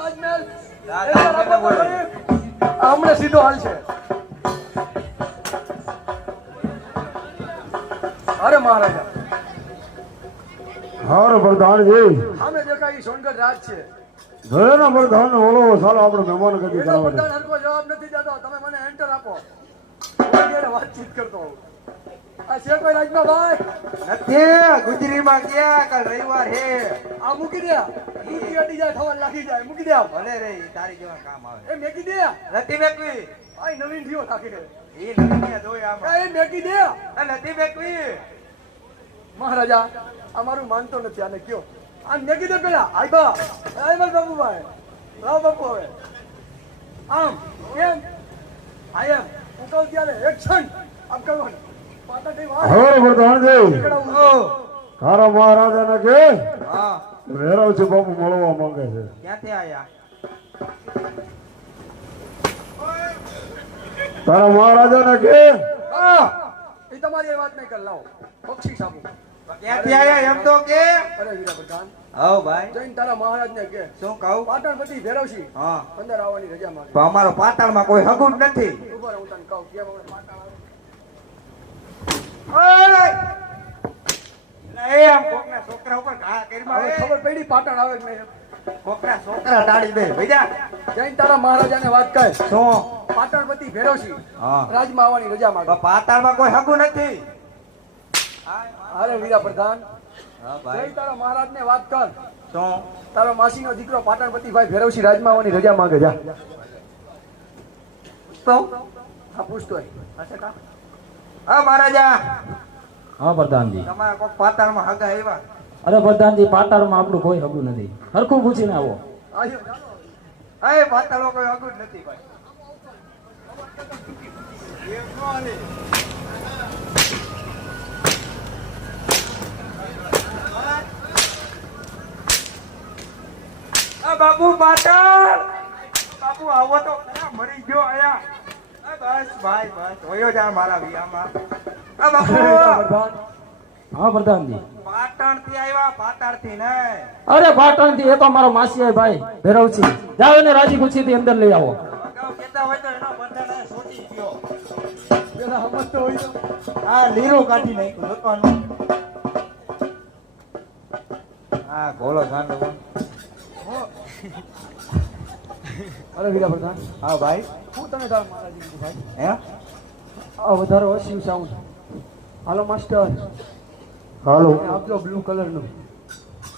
તાજમહેલ હમણાં સીધો હાલ છે. અરે મહારાજા હાર પ્રધાનજી સામે દેખાય ઈ સોનગઢ રાજ છે. ઘરેના પ્રધાન ઓલો સાલો આપણે મહેમાન ગતિ એનો કરવા પ્રધાન હરકો જવાબ નથી દેતો. તમે મને એન્ટર આપો. હું એને વાતચીત કરતો હોઉં. આ છે કોઈ રાજમાં ભાઈ? નથી ગુજરીમાં ગયા કાલ રવિવાર હે. આ મૂકી દે. મૂકી અડી જાય થવા લાગી જાય. મૂકી દે. ભલે રે તારી જેવા કામ આવે. એ મેકી દે. નથી મેકવી. આ નવીન થયો થાકી દે. એ નથી જોઈ આમાં. એ મેકી દે. આ નથી મેકવી. મહારાજા અમારું માનતો નથી. આને કયો આ મેકી દે પેલા. આઈ બા આઈ બા બાબુભાઈ લાવ બાપુ હવે આમ કેમ આઈ એમ હું કહું ત્યારે એક્શન આપ કરવાનું પાટા દે વાત હાર પ્રધાનજી ઓ તારા મહારાજાને કે હા વેરાવજી બાપુ મળવા માંગે છે. ક્યાંથી આયા? તારા મહારાજાને કે એ તમારી વાત નહીં કર. લાવો પક્ષી સાબુ. ક્યાંથી આયા એમ તો કે? અરે વીરા પ્રધાન હો ભાઈ જઈને તારા મહારાજ ને કે શું કહું? પાટણપતિ ભેરવશી હા 15 આવવાની રજા માંગે. તો અમારો પાટણમાં કોઈ હગું જ નથી. ઉભો રહે હું તને કહું કેમ હવે પાટણ આવે. ઓય! એ આમ કોકના છોકરા ઉપર ઘા કરી હવે મારે. ખબર પડી પાટણ આવે કે નહીં. કોકના છોકરા ટાળી દે ભઈજા. જઈને તારા મહારાજાને વાત કહે શું? પાટણપતિ ભેરવશી હા રાજમાં આવવાની રજા તો માંગે. પાટણમાં કોઈ હગું નથી. અરે વીરા પ્રધાન હા જઈ ભાઈ તારા મહારાજ ને વાત કર. શું? તારો માસીનો દીકરો પાટણપતિ ભાઈ ભેરવશી રાજમાં આવવાની રજા માંગે. જા તો હા પૂછતો હોય. હા મહારાજા હા પ્રધાનજી. તમારા કોક પાટણમાં હગા આવ્યા. અરે પ્રધાનજી પાટાળમાં આપણું કોઈ હગું નથી. હરખું પૂછીને આવો. આયો. એ પાટણમાં કોઈ હગું જ નથી ભાઈ. આ બાપુ પાટણ બાપુ આવો તો ખરા, મરી ગયો આયા. બસ ભાઈ બસ હોયો જા મારા વિયામાં. આ બાપુ પ્રધાન હા પ્રધાનજી. પાટણ થી આવ્યા, પાટણ થી નહીં. અરે પાટણથી એ તો મારો માસી હે ભાઈ ભેરવજી. જાઓ એને રાજી ખુશીથી અંદર લઈ આવો. અગાઉ કહેતા હોય તો એનો બંધન છૂટી ગયો. પેલા સમજતો હોય તો. આ લીરું કાઢી નાખ્યું જોવાનું. હા ગોળો સાંડો. અરે વીરા પ્રધાન હા ભાઈ હું તને તારા મહારાજ ભાઈ હે આ વધારો શિવ સાઉન્ડ. હાલો માસ્ટર હાલો આપજો બ્લુ કલર નું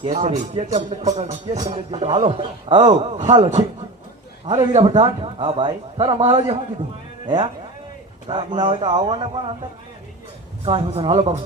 કેસરી. કેચઅપ ને પકડ કેસર ને દેજો. હાલો ઓ હાલો ઠીક. અરે વીરા પ્રધાન હા ભાઈ તારા મહારાજે શું કીધું? હે કામ ના હોય તો આવો ને પણ અંદર. કાંઈ હું તને હાલો બાબુ.